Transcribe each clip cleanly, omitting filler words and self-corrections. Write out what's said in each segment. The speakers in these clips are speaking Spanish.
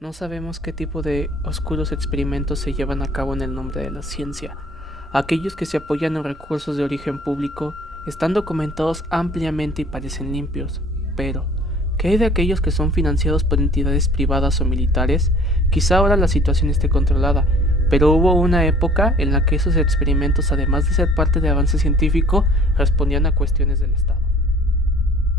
No sabemos qué tipo de oscuros experimentos se llevan a cabo en el nombre de la ciencia. Aquellos que se apoyan en recursos de origen público están documentados ampliamente y parecen limpios. Pero, ¿qué hay de aquellos que son financiados por entidades privadas o militares? Quizá ahora la situación esté controlada, pero hubo una época en la que esos experimentos, además de ser parte de avance científico, respondían a cuestiones del Estado.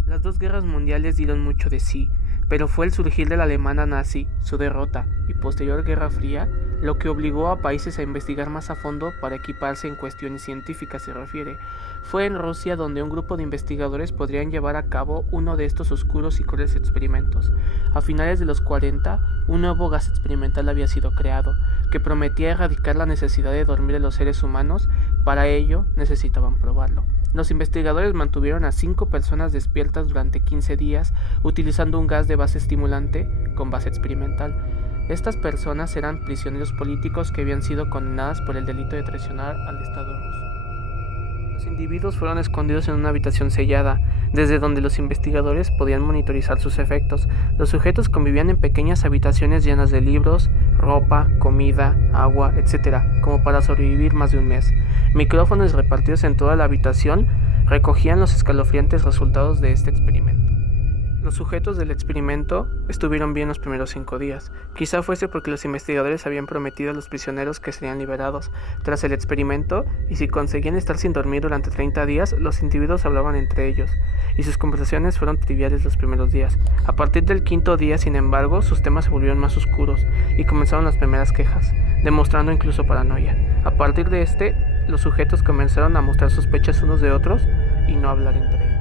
Las dos guerras mundiales dieron mucho de sí, pero fue el surgir de la Alemania nazi, su derrota y posterior Guerra Fría lo que obligó a países a investigar más a fondo para equiparse en cuestiones científicas se refiere. Fue en Rusia donde un grupo de investigadores podrían llevar a cabo uno de estos oscuros y crueles experimentos. A finales de los 40, un nuevo gas experimental había sido creado, que prometía erradicar la necesidad de dormir de los seres humanos. Para ello necesitaban probarlo. Los investigadores mantuvieron a 5 personas despiertas durante 15 días utilizando un gas de base estimulante con base experimental. Estas personas eran prisioneros políticos que habían sido condenadas por el delito de traicionar al Estado ruso. Los individuos fueron escondidos en una habitación sellada, desde donde los investigadores podían monitorizar sus efectos. Los sujetos convivían en pequeñas habitaciones llenas de libros, ropa, comida, agua, etc., como para sobrevivir más de un mes. Micrófonos repartidos en toda la habitación recogían los escalofriantes resultados de este experimento. Los sujetos del experimento estuvieron bien los primeros 5 días. Quizá fuese porque los investigadores habían prometido a los prisioneros que serían liberados tras el experimento, y si conseguían estar sin dormir durante 30 días, los individuos hablaban entre ellos, y sus conversaciones fueron triviales los primeros días. A partir del 5.º día, sin embargo, sus temas se volvieron más oscuros, y comenzaron las primeras quejas, demostrando incluso paranoia. A partir de los sujetos comenzaron a mostrar sospechas unos de otros y no hablar entre ellos.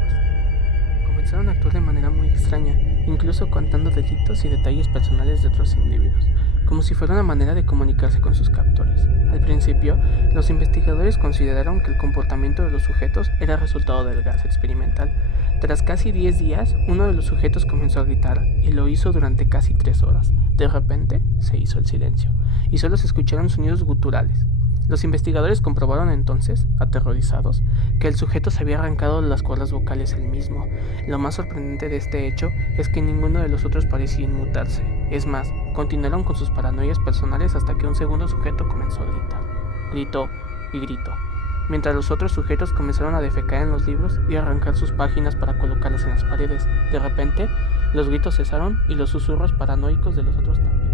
Comenzaron a actuar de manera muy extraña, incluso contando delitos y detalles personales de otros individuos, como si fuera una manera de comunicarse con sus captores. Al principio, los investigadores consideraron que el comportamiento de los sujetos era resultado del gas experimental. Tras casi 10 días, uno de los sujetos comenzó a gritar, y lo hizo durante casi 3 horas. De repente, se hizo el silencio, y solo se escucharon sonidos guturales. Los investigadores comprobaron entonces, aterrorizados, que el sujeto se había arrancado las cuerdas vocales él mismo. Lo más sorprendente de este hecho es que ninguno de los otros parecía inmutarse. Es más, continuaron con sus paranoias personales hasta que un segundo sujeto comenzó a gritar. Gritó y gritó, mientras los otros sujetos comenzaron a defecar en los libros y a arrancar sus páginas para colocarlas en las paredes. De repente, los gritos cesaron y los susurros paranoicos de los otros también.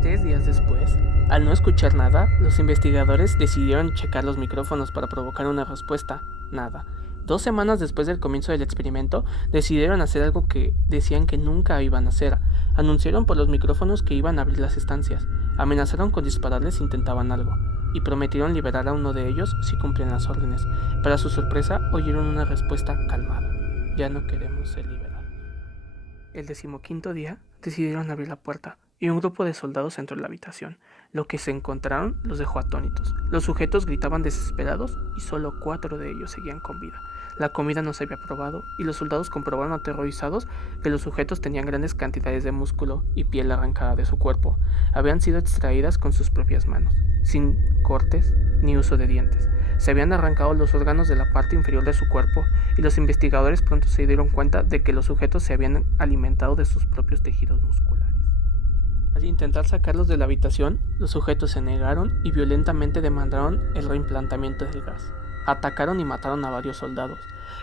3 días después, al no escuchar nada, los investigadores decidieron checar los micrófonos para provocar una respuesta. Nada. 2 semanas después del comienzo del experimento, decidieron hacer algo que decían que nunca iban a hacer. Anunciaron por los micrófonos que iban a abrir las estancias, amenazaron con dispararles si intentaban algo, y prometieron liberar a uno de ellos si cumplían las órdenes. Para su sorpresa, oyeron una respuesta calmada: ya no queremos ser liberados. El 15.º día, decidieron abrir la puerta, y un grupo de soldados entró en la habitación. Lo que se encontraron los dejó atónitos. Los sujetos gritaban desesperados y solo 4 de ellos seguían con vida. La comida no se había probado y los soldados comprobaron aterrorizados que los sujetos tenían grandes cantidades de músculo y piel arrancada de su cuerpo. Habían sido extraídas con sus propias manos, sin cortes ni uso de dientes. Se habían arrancado los órganos de la parte inferior de su cuerpo y los investigadores pronto se dieron cuenta de que los sujetos se habían alimentado de sus propios tejidos musculares. Al intentar sacarlos de la habitación, los sujetos se negaron y violentamente demandaron el reimplantamiento del gas. Atacaron y mataron a varios soldados,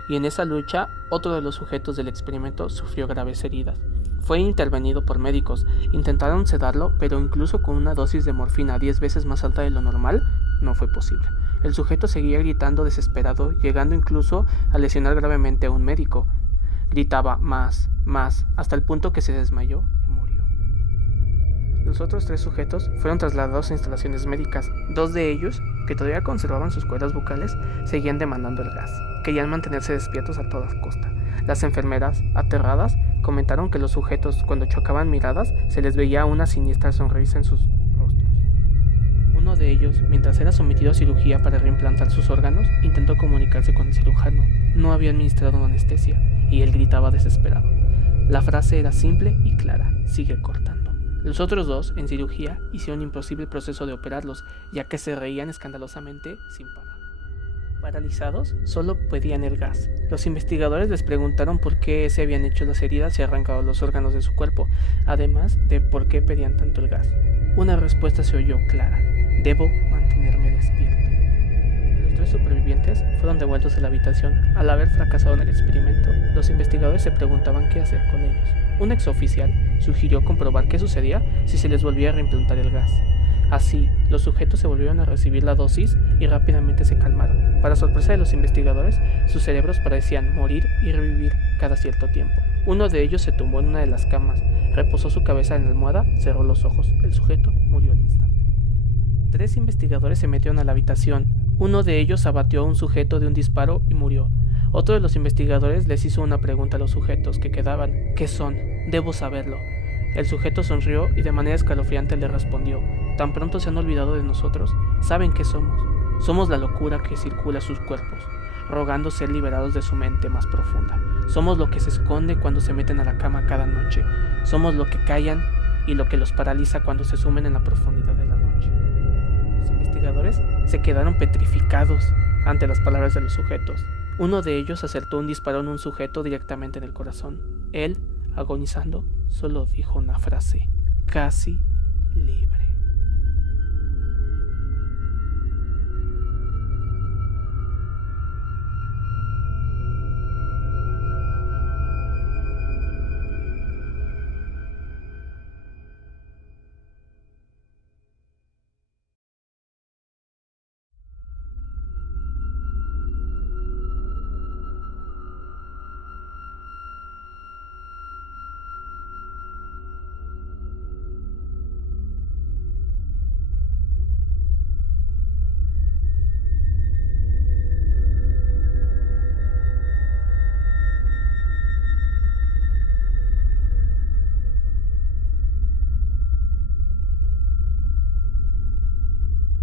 y en esa lucha, otro de los sujetos del experimento sufrió graves heridas. Fue intervenido por médicos, intentaron sedarlo, pero incluso con una dosis de morfina 10 veces más alta de lo normal, no fue posible. El sujeto seguía gritando desesperado, llegando incluso a lesionar gravemente a un médico. Gritaba más, hasta el punto que se desmayó. Los otros 3 sujetos fueron trasladados a instalaciones médicas. 2 de ellos, que todavía conservaban sus cuerdas vocales, seguían demandando el gas. Querían mantenerse despiertos a toda costa. Las enfermeras, aterradas, comentaron que los sujetos, cuando chocaban miradas, se les veía una siniestra sonrisa en sus rostros. Uno de ellos, mientras era sometido a cirugía para reimplantar sus órganos, intentó comunicarse con el cirujano. No había administrado anestesia, y él gritaba desesperado. La frase era simple y clara: sigue cortando. Los otros 2, en cirugía, hicieron imposible el proceso de operarlos, ya que se reían escandalosamente sin parar. Paralizados, solo pedían el gas. Los investigadores les preguntaron por qué se habían hecho las heridas y arrancado los órganos de su cuerpo, además de por qué pedían tanto el gas. Una respuesta se oyó clara: debo mantenerme despierto. Los 3 supervivientes fueron devueltos a la habitación. Al haber fracasado en el experimento, los investigadores se preguntaban qué hacer con ellos. Un exoficial sugirió comprobar qué sucedía si se les volvía a reimplantar el gas. Así, los sujetos se volvieron a recibir la dosis y rápidamente se calmaron. Para sorpresa de los investigadores, sus cerebros parecían morir y revivir cada cierto tiempo. Uno de ellos se tumbó en una de las camas, reposó su cabeza en la almohada, cerró los ojos. El sujeto murió al instante. 3 investigadores se metieron a la habitación. Uno de ellos abatió a un sujeto de un disparo y murió. Otro de los investigadores les hizo una pregunta a los sujetos que quedaban: ¿qué son? Debo saberlo. El sujeto sonrió y de manera escalofriante le respondió: tan pronto se han olvidado de nosotros, saben qué somos. Somos la locura que circula sus cuerpos, rogando ser liberados de su mente más profunda. Somos lo que se esconde cuando se meten a la cama cada noche. Somos lo que callan y lo que los paraliza cuando se sumen en la profundidad de la noche. Los investigadores se quedaron petrificados ante las palabras de los sujetos. Uno de ellos acertó un disparo en un sujeto directamente en el corazón. Él, agonizando, solo dijo una frase: casi libre.